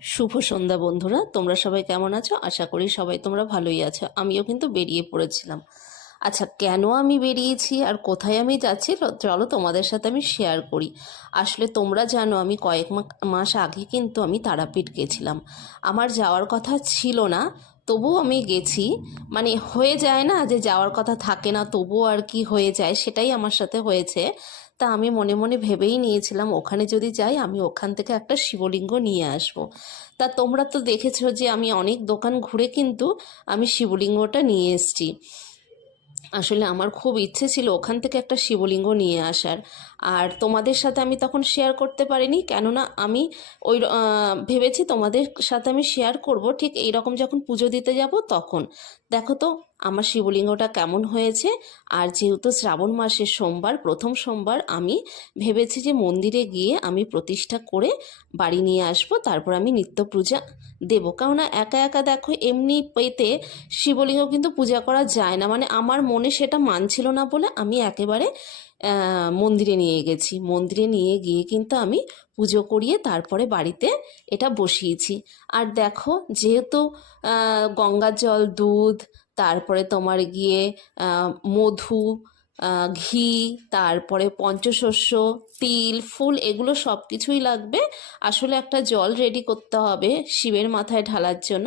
শুভ সন্ধ্যা বন্ধুরা, তোমরা সবাই কেমন আছো? আশা করি সবাই তোমরা ভালোই আছো। আমিও কিন্তু বেরিয়ে পড়েছিলাম। আচ্ছা, কেন আমি বেরিয়েছি আর কোথায় আমি যাচ্ছি চলো তোমাদের সাথে আমি শেয়ার করি। আসলে তোমরা জানো আমি কয়েক মাস আগে কিন্তু আমি তারাপীঠ গেছিলাম। আমার যাওয়ার কথা ছিল না, তবুও আমি গেছি। মানে হয়ে যায় না যে যাওয়ার কথা থাকে না তবুও আর কি হয়ে যায়, সেটাই আমার সাথে হয়েছে। তা আমি মনে মনে ভেবেই নিয়েছিলাম ওখানে যদি যাই আমি ওখান থেকে একটা শিবলিঙ্গ নিয়ে আসব। তা তোমরা তো দেখেছো যে আমি অনেক দোকান ঘুরে কিন্তু আমি শিবলিঙ্গটা নিয়ে এসেছি। আসলে আমার খুব ইচ্ছে ছিল ওখান থেকে একটা শিবলিঙ্গ নিয়ে আসার, আর তোমাদের সাথে আমি তখন শেয়ার করতে পারিনি, কেননা আমি ওই ভেবেছি তোমাদের সাথে আমি শেয়ার করব ঠিক এইরকম যখন পুজো দিতে যাব তখন। দেখো তো আমার শিবলিঙ্গটা কেমন হয়েছে। আর যেহেতু শ্রাবণ মাসের সোমবার, প্রথম সোমবার, আমি ভেবেছি যে মন্দিরে গিয়ে আমি প্রতিষ্ঠা করে বাড়ি নিয়ে আসব, তারপর আমি নিত্য পূজা দেবো। কেননা একা একা দেখো এমনি পেতে শিবলিঙ্গ কিন্তু পূজা করা যায় না, মানে আমার মনে সেটা মানছিল না বলে আমি একেবারে মন্দিরে নিয়ে গেছি। মন্দিরে নিয়ে গিয়ে কিন্তু আমি পুজো করিয়ে তারপরে বাড়িতে এটা বসিয়েছি। আর দেখো যেহেতু গঙ্গার জল, দুধ, তারপরে তোমার গিয়ে মধু, ঘি, তারপরে পঞ্চশস্য, তিল, ফুল, এগুলো সব কিছুই লাগবে। আসলে একটা জল রেডি করতে হবে শিবের মাথায় ঢালার জন্য,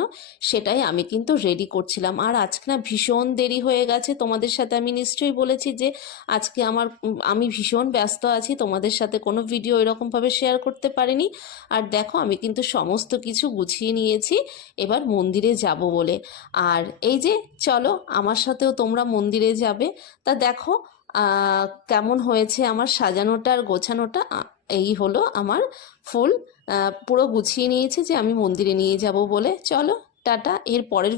সেটাই আমি কিন্তু রেডি করছিলাম। আর আজকে না ভীষণ দেরি হয়ে গেছে, তোমাদের সাথে আমি নিশ্চয়ই বলেছি যে আজকে আমি ভীষণ ব্যস্ত আছি, তোমাদের সাথে কোনো ভিডিও এরকমভাবে শেয়ার করতে পারিনি। আর দেখো আমি কিন্তু সমস্ত কিছু গুছিয়ে নিয়েছি এবার মন্দিরে যাব বলে। আর এই যে চলো আমার সাথেও তোমরা মন্দিরে যাবে। তা দেখো কেমন হয়েছে আমার সাজানোটা আর গোছানোটা। এই হলো আমার ফুল পুরো গুছিয়ে নিয়েছে যে আমি মন্দিরে নিয়ে যাব বলে। চলো টাটা, এর পরের